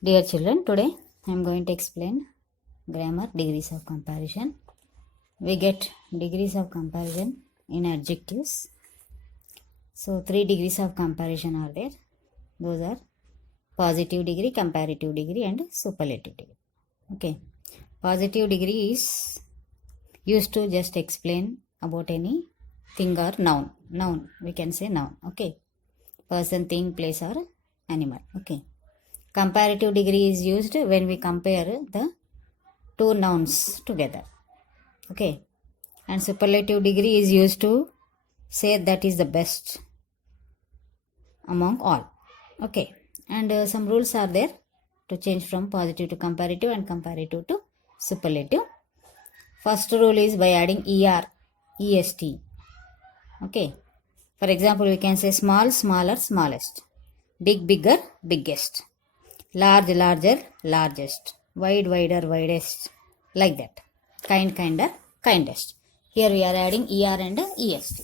Dear children, today I am going to explain grammar degrees of comparison. We get degrees of comparison in adjectives. So, 3 degrees of comparison are there. Those are positive degree, comparative degree, and superlative degree. Okay. Positive degree is used to just explain about any thing or noun. Noun, we can say noun. Okay. Person, thing, place, or animal. Okay. Comparative degree is used when we compare the two nouns together. Okay. And superlative degree is used to say that is the best among all. Okay. And some rules are there to change from positive to comparative and comparative to superlative. First rule is by adding er, est. Okay. For example, we can say small, smaller, smallest. Big, bigger, biggest. Large, larger, largest. Wide, wider, widest. Like that. Kind, kinder, kindest. Here we are adding er and est.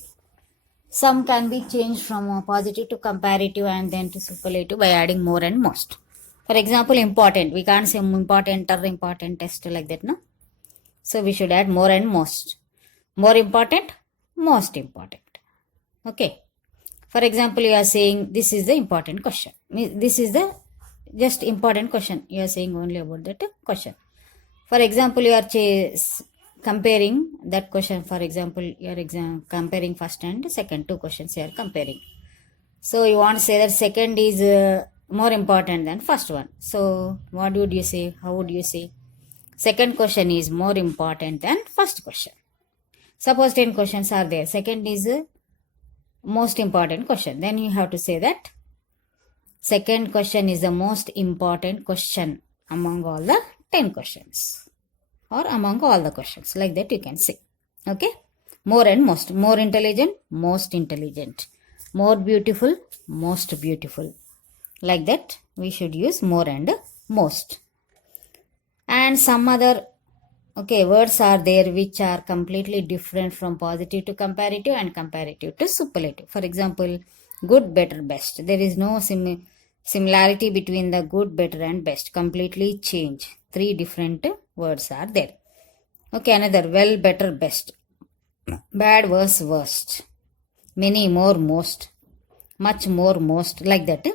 Some can be changed from positive to comparative and then to superlative by adding more and most. For example, important. We can't say important or importantest like that, no? So we should add more and most. More important, most important. Okay. For example, you are saying this is the important question. This is the just important question. You are saying only about that question. For example, you are comparing that question. For example, you are comparing first and second two questions you are comparing. So you want to say that second is more important than first one. So what would you say? How would you say? Second question is more important than first question. Suppose 10 questions are there. Second is most important question. Then you have to say that second question is the most important question among all the 10 questions or among all the questions. Like that you can say. Okay. More and most. More intelligent, most intelligent. More beautiful, most beautiful. Like that we should use more and most. And some other words are there which are completely different from positive to comparative and comparative to superlative. For example, good, better, best. There is no similarity between the good, better and best. Completely change. 3 different words are there. Okay, another well, better, best. Bad, worse, worst. Many, more, most. Much, more, most. Like that.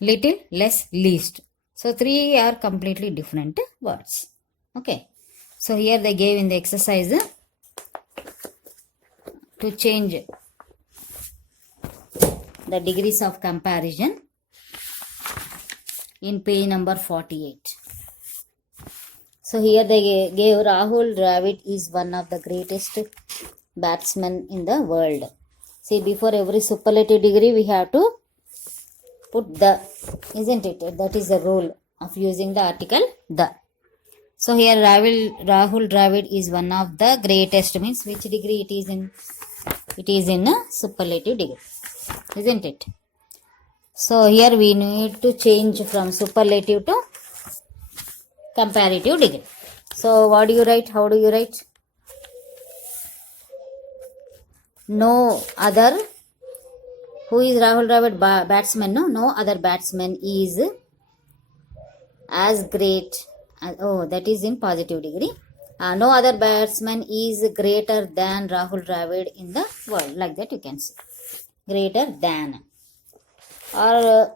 Little, less, least. So 3 are completely different words. Okay. So here they gave in the exercise to change the degrees of comparison in page number 48. So here they gave Rahul Dravid is one of the greatest batsmen in the world. See, before every superlative degree we have to put the, isn't it? That is the rule of using the article the. So here Rahul Dravid is one of the greatest, means which degree it is in? It is in a superlative degree, isn't it? So here we need to change from superlative to comparative degree. So what do you write? How do you write? No other. Who is Rahul Dravid? Batsman? No other batsman is as great. That is in positive degree. No other batsman is greater than Rahul Dravid in the world. Like that you can say. Greater than. Or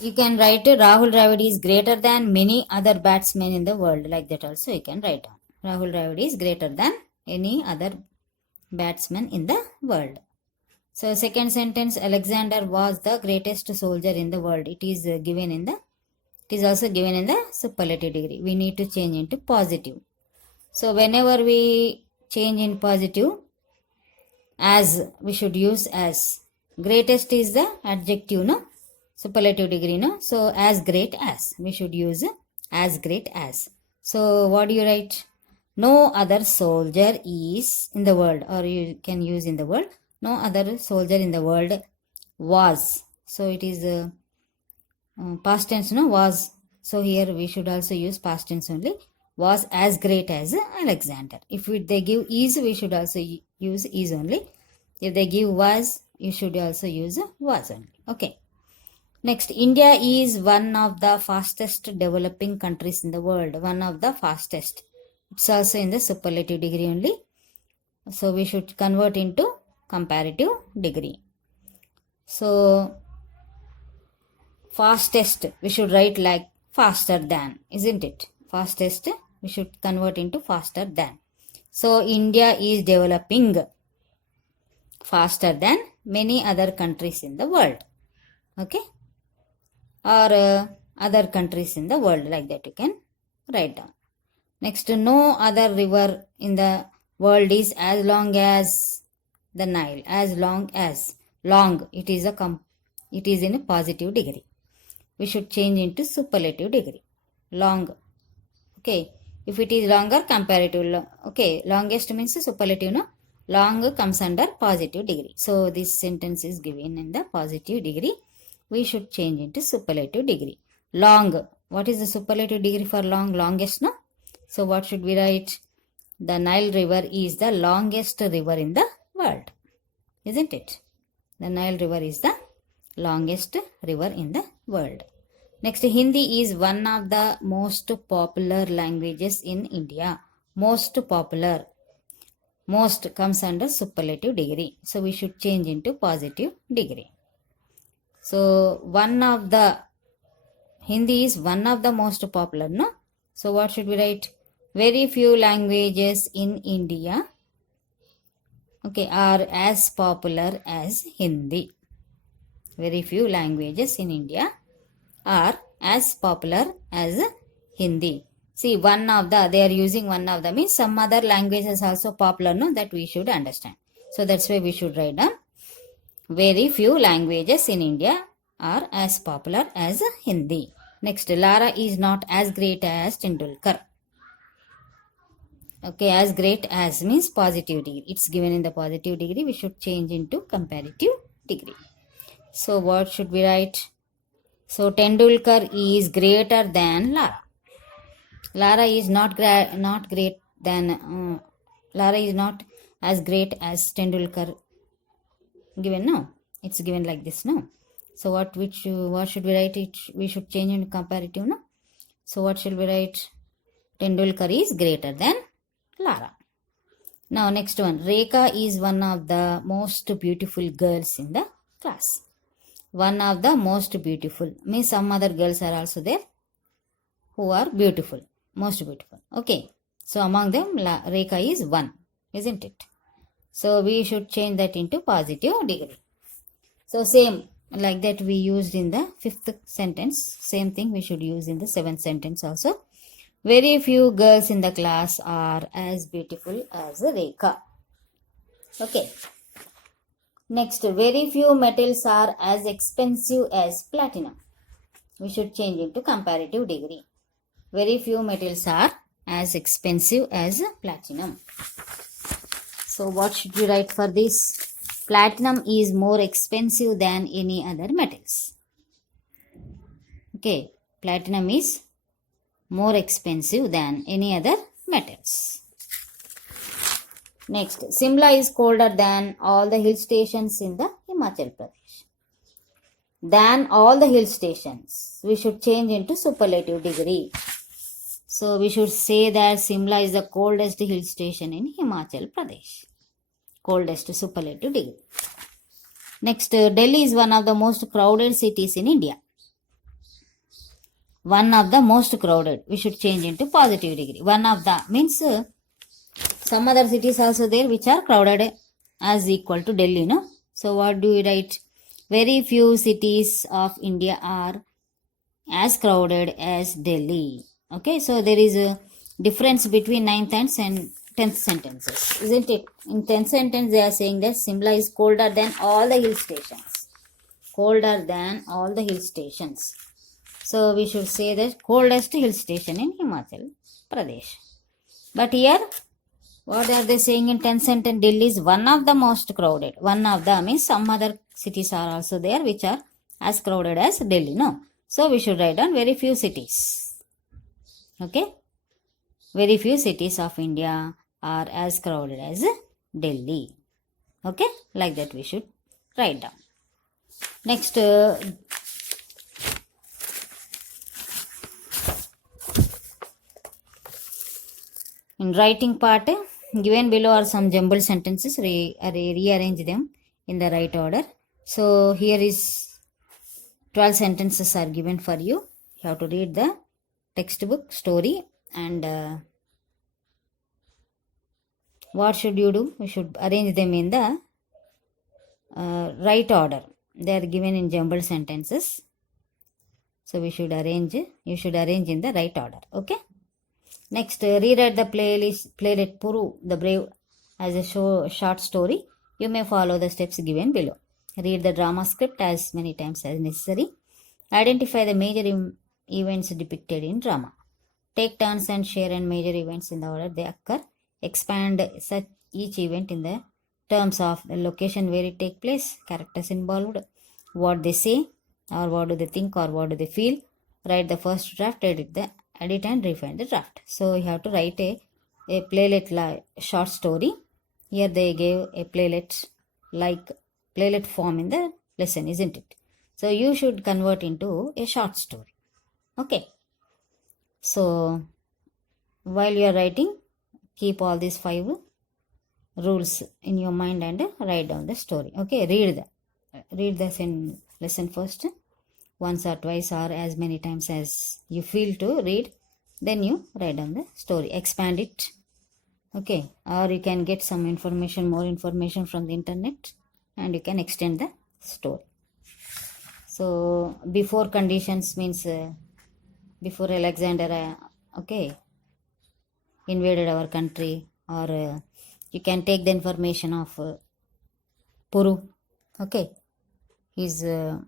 you can write Rahul Dravid is greater than many other batsmen in the world. Like that also you can write down. Rahul Dravid is greater than any other batsman in the world. So second sentence, Alexander was the greatest soldier in the world. It is given in the, it is also given in the superlative degree. We need to change into positive. So whenever we change in positive, as we should use as. Greatest is the adjective, no? Superlative degree, no? So as great as. We should use as great as. So what do you write? No other soldier is in the world, or you can use in the world. No other soldier in the world was. So it is past tense, no? Was. So here we should also use past tense only. Was as great as Alexander. If they give is, we should also use is only. If they give was, You should also use was only. Okay. Next, India is one of the fastest developing countries in the world. One of the fastest. It's also in the superlative degree only. So we should convert into comparative degree. So fastest, we should write like faster than, isn't it? Fastest, we should convert into faster than. So India is developing faster than many other countries in the world. Okay? Or other countries in the world, like that you can write down. Next, no other river in the world is as long as the Nile. As long as. Long, it is in a positive degree. We should change into superlative degree. Long. Okay. If it is longer, comparative. Okay. Longest means superlative, no? Long comes under positive degree. So this sentence is given in the positive degree. We should change into superlative degree. Long. What is the superlative degree for long? Longest, no? So what should we write? The Nile River is the longest river in the world. Isn't it? The Nile River is the longest river in the world. Next, Hindi is one of the most popular languages in India. Most popular. Most comes under superlative degree. So we should change into positive degree. So Hindi is one of the most popular, no? So what should we write? Very few languages in India, okay, are as popular as Hindi. Very few languages in India are as popular as Hindi. See, they are using one of the means some other languages also popular, no? That we should understand. So that's why we should write down. Very few languages in India are as popular as Hindi. Next, Lara is not as great as Tendulkar. Okay, as great as means positive degree. It's given in the positive degree. We should change into comparative degree. So what should we write? So Tendulkar is greater than Lara. Lara is not great than Lara is not as great as Tendulkar. Given, no? It's given like this, no? So what should we write? We should change into comparative, no? So what should we write? Tendulkar is greater than Lara. Now next one. Rekha is one of the most beautiful girls in the class. One of the most beautiful. Means some other girls are also there who are beautiful. Most beautiful. Okay. So among them, Rekha is one. Isn't it? So we should change that into positive degree. So same like that we used in the 5th sentence. Same thing we should use in the 7th sentence also. Very few girls in the class are as beautiful as Rekha. Okay. Next, very few metals are as expensive as platinum. We should change into comparative degree. Very few metals are as expensive as platinum. So what should we write for this? Platinum is more expensive than any other metals. Okay, platinum is more expensive than any other metals. Next, Simla is colder than all the hill stations in the Himachal Pradesh. Than all the hill stations. We should change into superlative degree. So we should say that Simla is the coldest hill station in Himachal Pradesh. Coldest superlative degree. Next, Delhi is one of the most crowded cities in India. One of the most crowded. We should change into positive degree. One of the means some other cities also there which are crowded as equal to Delhi, no? So what do we write? Very few cities of India are as crowded as Delhi. Okay, so there is a difference between 9th and 10th sentences, isn't it? In 10th sentence they are saying that Simla is colder than all the hill stations. Colder than all the hill stations. So we should say that coldest hill station in Himachal Pradesh. But here, what are they saying in 10th sentence? Delhi is one of the most crowded. One of the means some other cities are also there which are as crowded as Delhi, no? So we should write down very few cities. Okay? Very few cities of India are as crowded as Delhi. Okay? Like that we should write down. Next, in writing part, given below are some jumbled sentences. Rearrange them in the right order. So here is 12 sentences are given for you. You have to read the textbook story, and what should you do? You should arrange them in the right order. They are given in jumbled sentences. So you should arrange in the right order. Okay. Next, rewrite the playlet Puru the Brave as a short story. You may follow the steps given below. Read the drama script as many times as necessary. Identify the major events depicted in drama. Take turns and share and major events in the order they occur. Expand such each event in the terms of the location where it takes place, characters involved, what they say, or what do they think, or what do they feel. Write the first draft, edit and refine the draft. So you have to write a playlet short story. Here they gave a playlet form in the lesson, isn't it? So you should convert into a short story. Okay. So while you are writing, keep all these 5 rules in your mind and write down the story. Okay, read the lesson first, once or twice or as many times as you feel to read. Then you write down the story, expand it. Okay, or you can get some more information from the internet, and you can extend the story. So before conditions means before Alexander invaded our country, or you can take the information of Puru. Okay, he's to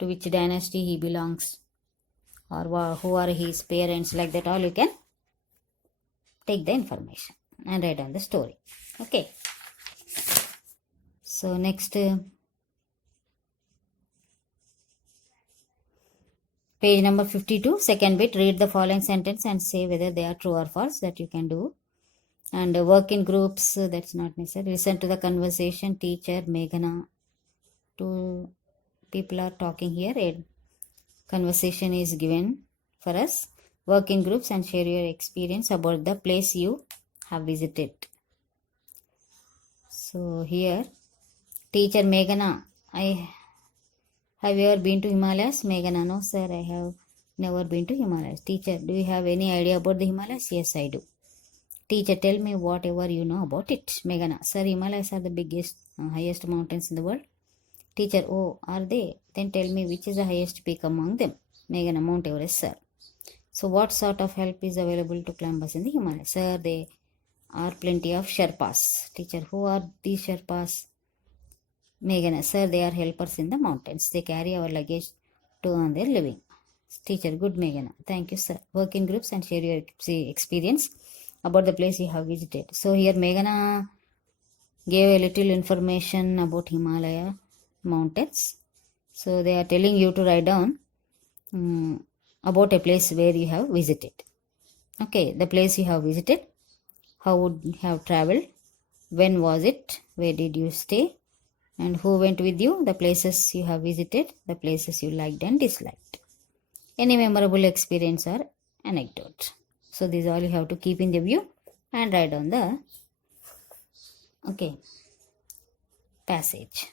which dynasty he belongs, or who are his parents, like that. All you can take the information and write down the story. Okay. So next, page number 52, second bit. Read the following sentence and say whether they are true or false. That you can do. And work in groups, that's not necessary. Listen to the conversation. Teacher, Meghana. 2 people are talking here. A conversation is given for us. Work in groups and share your experience about the place you have visited. So here, teacher Meghana, have you ever been to Himalayas? Meghana, no sir, I have never been to Himalayas. Teacher, do you have any idea about the Himalayas? Yes, I do. Teacher, tell me whatever you know about it. Meghana, sir, Himalayas are the biggest, highest mountains in the world. Teacher, oh, are they? Then tell me which is the highest peak among them. Meghana, Mount Everest, sir. So what sort of help is available to climbers in the Himalayas? Sir, there are plenty of Sherpas. Teacher, who are these Sherpas? Meghana, sir, they are helpers in the mountains. They carry our luggage to earn their living. Teacher, good Meghana. Thank you, sir. Work in groups and share your experience about the place you have visited. So here Meghana gave a little information about Himalaya mountains. So they are telling you to write down about a place where you have visited. Okay, the place you have visited, how would you have traveled, when was it, where did you stay, and who went with you, the places you have visited, the places you liked and disliked, any memorable experience or anecdote. So these all you have to keep in the view and write on the passage.